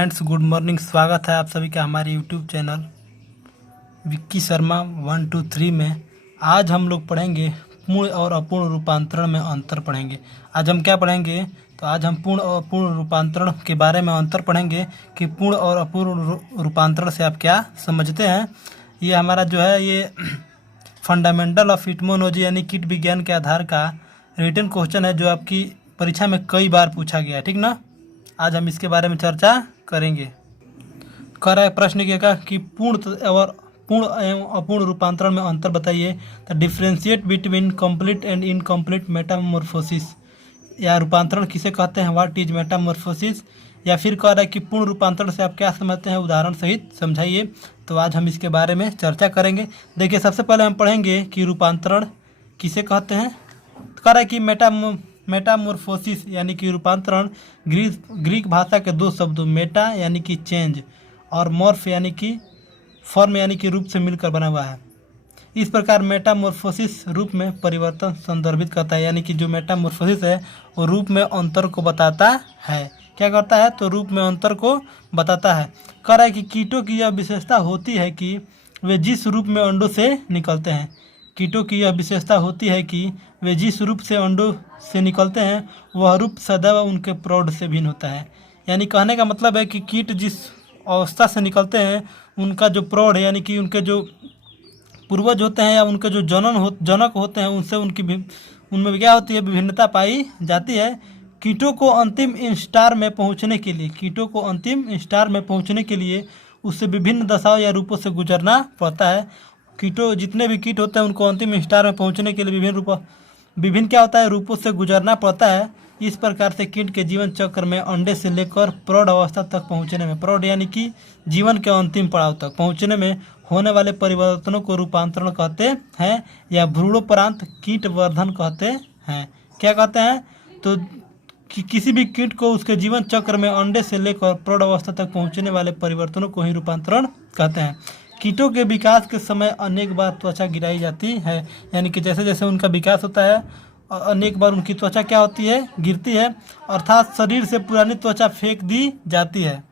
Friends, good morning. स्वागत है आप सभी का हमारे यूट्यूब चैनल विक्की शर्मा 123 में। आज हम लोग पढ़ेंगे पूर्ण और अपूर्ण रूपांतरण में अंतर पढ़ेंगे। आज हम क्या पढ़ेंगे? तो आज हम पूर्ण और अपूर्ण रूपांतरण के बारे में अंतर पढ़ेंगे कि पूर्ण और अपूर्ण रूपांतरण से आप क्या समझते हैं। ये हमारा जो है ये फंडामेंटल ऑफ इटमोलॉजी यानी कीट विज्ञान के आधार का रिटन क्वेश्चन है, जो आपकी परीक्षा में कई बार पूछा गया है, ठीक ना। आज हम इसके बारे में चर्चा करेंगे। कह रहा है प्रश्न क्या कि पूर्ण एवं अपूर्ण रूपांतरण में अंतर बताइए। तो differentiate between complete and incomplete Metamorphosis, या रूपांतरण किसे कहते हैं, व्हाट इज मेटामॉर्फोसिस। या फिर कह रहा है कि पूर्ण रूपांतरण से आप क्या समझते हैं, उदाहरण सहित समझाइए। तो आज हम इसके बारे में चर्चा करेंगे। देखिए, सबसे पहले हम पढ़ेंगे कि रूपांतरण किसे कहते हैं। तो कह रहा है कि मेटामॉर्फोसिस यानी कि रूपांतरण ग्रीक भाषा के दो शब्दों मेटा यानी कि चेंज और मॉर्फ यानी कि फॉर्म यानी कि रूप से मिलकर बना हुआ है। इस प्रकार मेटामॉर्फोसिस रूप में परिवर्तन संदर्भित करता है, यानी कि जो मेटामॉर्फोसिस है वो रूप में अंतर को बताता है। क्या करता है? तो रूप में अंतर को बताता है। कह रहा है कि कीटों की यह विशेषता होती है कि वे जिस रूप में अंडों से निकलते हैं, कीटों की यह विशेषता होती है कि वे जिस रूप से अंडों से निकलते हैं वह रूप सदैव उनके प्रौढ़ से भिन्न होता है। यानी कहने का मतलब है कि कीट जिस अवस्था से निकलते हैं उनका जो प्रौढ़ यानी कि उनके जो पूर्वज होते हैं या उनके जो जनक होते हैं उनसे उनमें क्या होती है, विभिन्नता पाई जाती है। कीटों को अंतिम इंस्टार में पहुंचने के लिए उससे विभिन्न दशाओं या रूपों से गुजरना पड़ता है। कीटों जितने भी कीट होते हैं उनको अंतिम स्टार में पहुंचने के लिए विभिन्न क्या होता है, रूपों से गुजरना पड़ता है। इस प्रकार से कीट के जीवन चक्र में अंडे से लेकर प्रौढ़ अवस्था तक पहुंचने में, प्रौढ़ यानी कि जीवन के अंतिम पड़ाव तक पहुंचने में होने वाले परिवर्तनों को रूपांतरण कहते हैं, या भ्रूणोपरांत कीट वर्धन कहते हैं। क्या कहते हैं? तो किसी भी कीट को उसके जीवन चक्र में अंडे से लेकर प्रौढ़ अवस्था तक पहुंचने वाले परिवर्तनों को ही रूपांतरण कहते हैं। कीटों के विकास के समय अनेक बार त्वचा गिराई जाती है, यानी कि जैसे जैसे उनका विकास होता है अनेक बार उनकी त्वचा क्या होती है, गिरती है। अर्थात शरीर से पुरानी त्वचा फेंक दी जाती है।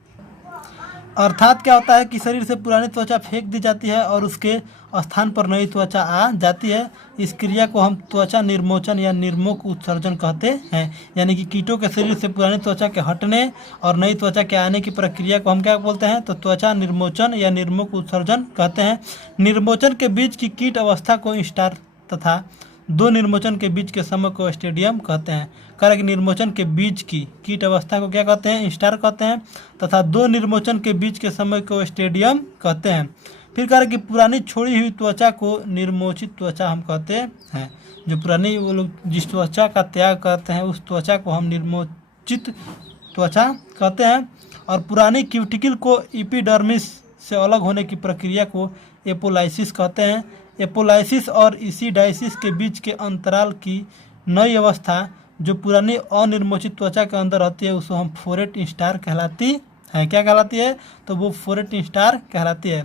अर्थात क्या होता है कि शरीर से पुरानी त्वचा फेंक दी जाती है और उसके स्थान पर नई त्वचा आ जाती है। इस क्रिया को हम त्वचा निर्मोचन या निर्मोक उत्सर्जन कहते हैं। यानी कि कीटों के शरीर से पुरानी त्वचा के हटने और नई त्वचा के आने की प्रक्रिया को हम क्या बोलते हैं, तो त्वचा निर्मोचन या निर्मोक उत्सर्जन कहते हैं। निर्मोचन के बीच की कीट अवस्था को इंस्टार तथा दो निर्मोचन के बीच के समय को स्टेडियम कहते हैं। कारण कि निर्मोचन के बीच की कीट अवस्था को क्या कहते हैं, स्टार कहते हैं, तथा दो निर्मोचन के बीच के समय को स्टेडियम कहते हैं। फिर कारण कि पुरानी छोड़ी हुई त्वचा को निर्मोचित त्वचा हम कहते हैं। जो पुरानी वो लोग जिस त्वचा का त्याग करते हैं उस त्वचा को हम निर्मोचित त्वचा कहते हैं। और पुरानी क्यूटिकल को एपिडर्मिस से अलग होने की प्रक्रिया को एपोलाइसिस कहते हैं। एपोलाइसिस और इसिडाइसिस के बीच के अंतराल की नई अवस्था जो पुरानी अनिर्मोचित त्वचा के अंदर रहती है उसको हम फोरेट इंस्टार कहलाती है। क्या कहलाती है? तो वो फोरेट इंस्टार कहलाती है।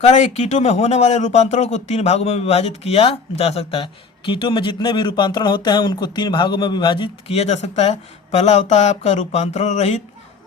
कह रहा है कीटों में होने वाले रूपांतरण को 3 भागों में विभाजित किया जा सकता है। कीटों में जितने भी रूपांतरण होते हैं उनको 3 भागों में विभाजित किया जा सकता है। पहला होता है आपका रूपांतरण रहित,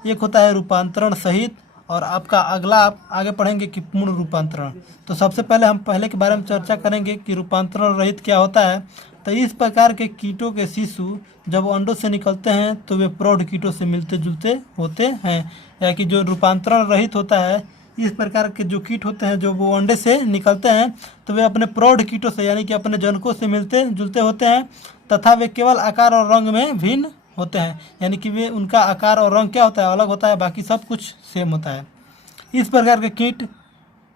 एक होता है रूपांतरण सहित, और आपका अगला आप आगे पढ़ेंगे कि पूर्ण रूपांतरण। तो सबसे पहले हम पहले के बारे में चर्चा करेंगे कि रूपांतरण रहित क्या होता है। तो इस प्रकार के कीटों के शिशु जब अंडों से निकलते हैं तो वे प्रौढ़ कीटों से मिलते जुलते होते हैं। या कि जो रूपांतरण रहित होता है, इस प्रकार के जो कीट होते हैं जो वो अंडे से निकलते हैं तो वे अपने प्रौढ़ कीटों से यानी कि अपने जनकों से मिलते जुलते होते हैं, तथा वे केवल आकार और रंग में भिन्न होते हैं। यानी कि वे उनका आकार और रंग क्या होता है, अलग होता है, बाकी सब कुछ सेम होता है। इस प्रकार के कीट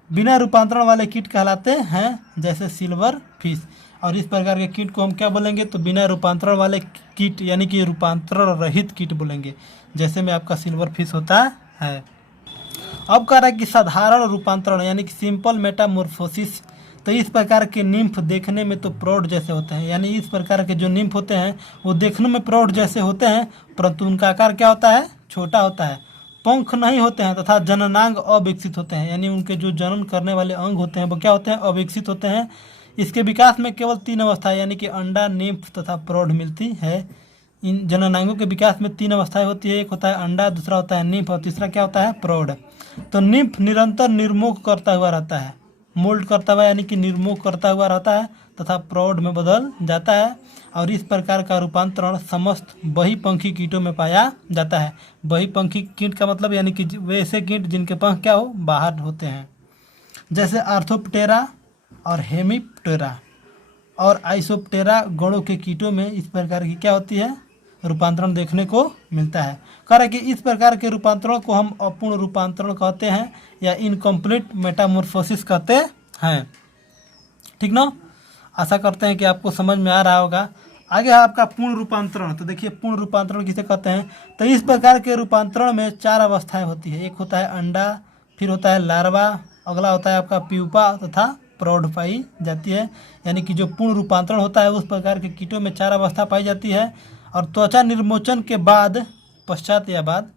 बिना रूपांतरण वाले कीट कहलाते हैं, जैसे सिल्वर फिश। और इस प्रकार के कीट को हम क्या बोलेंगे, तो बिना रूपांतरण वाले कीट यानी कि रूपांतरण रहित कीट बोलेंगे, जैसे में आपका सिल्वर फिश होता है। अब कह रहा है कि साधारण रूपांतरण यानी कि सिंपल मेटामॉर्फोसिस। तो इस प्रकार के निम्फ देखने में तो प्रौढ़ जैसे होते हैं, यानी इस प्रकार के जो निम्फ होते हैं वो देखने में प्रौढ़ जैसे होते हैं, परंतु उनका आकार क्या होता है, छोटा होता है। पंख नहीं होते हैं तथा जननांग अविकसित होते हैं, यानी उनके जो जनन करने वाले अंग होते हैं वो क्या होते हैं, अविकसित होते हैं। इसके विकास में केवल 3 अवस्था यानी कि अंडा, निम्फ तथा प्रौढ़ मिलती है। इन जननांगों के विकास में 3 अवस्थाएं होती है। एक होता है अंडा, दूसरा होता है निम्फ और तीसरा क्या होता है, प्रौढ़। तो निम्फ निरंतर निर्मोक करता हुआ रहता है, मोल्ड करता हुआ यानी कि निर्मोक करता हुआ रहता है तथा प्रौढ़ में बदल जाता है। और इस प्रकार का रूपांतरण समस्त बहिपंखी कीटों में पाया जाता है। बहिपंखी कीट का मतलब यानी कि वैसे कीट जिनके पंख क्या हो, बाहर होते हैं, जैसे आर्थोप्टेरा और हेमिप्टेरा और आइसोप्टेरा गणों के कीटों में इस प्रकार की क्या होती है, रूपांतरण देखने को मिलता है। कह रहा है कि इस प्रकार के रूपांतरण को हम अपूर्ण रूपांतरण कहते हैं या इनकम्प्लीट मेटामॉर्फोसिस कहते हैं। ठीक ना, आशा करते हैं कि आपको समझ में आ रहा होगा। आगे है आपका पूर्ण रूपांतरण। तो देखिए पूर्ण रूपांतरण किसे कहते हैं। तो इस प्रकार के रूपांतरण में 4 अवस्थाएं होती है। एक होता है अंडा, फिर होता है लार्वा, अगला होता है आपका प्यूपा तथा प्रौढ़ पाई जाती है। यानी कि जो पूर्ण रूपांतरण होता है उस प्रकार के कीटों में 4 अवस्था पाई जाती है। और त्वचा निर्मोचन के बाद पश्चात या बाद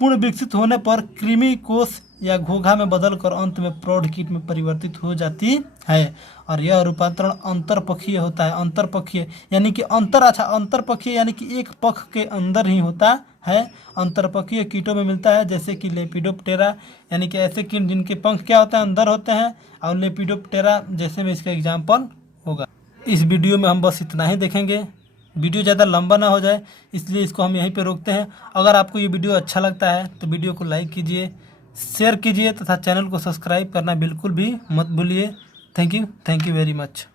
पूर्ण विकसित होने पर कृमि कोष या घोघा में बदलकर अंत में प्रौढ़ कीट में परिवर्तित हो जाती है। और यह रूपांतरण अंतरपक्षीय होता है। अंतरपक्षीय यानी कि अंतरपक्षीय यानी कि एक पक्ष के अंदर ही होता है। अंतरपक्षीय कीटों में मिलता है जैसे कि लेपिडोप्टेरा, यानी कि ऐसे कीट जिनके पंख क्या होते हैं, अंदर होते हैं। और लेपिडोप्टेरा जैसे में इसका एग्जाम्पल होगा। इस वीडियो में हम बस इतना ही देखेंगे, वीडियो ज़्यादा लंबा ना हो जाए इसलिए इसको हम यहीं पे रोकते हैं। अगर आपको ये वीडियो अच्छा लगता है तो वीडियो को लाइक कीजिए, शेयर कीजिए तथा चैनल को सब्सक्राइब करना बिल्कुल भी मत भूलिए। Thank you very much.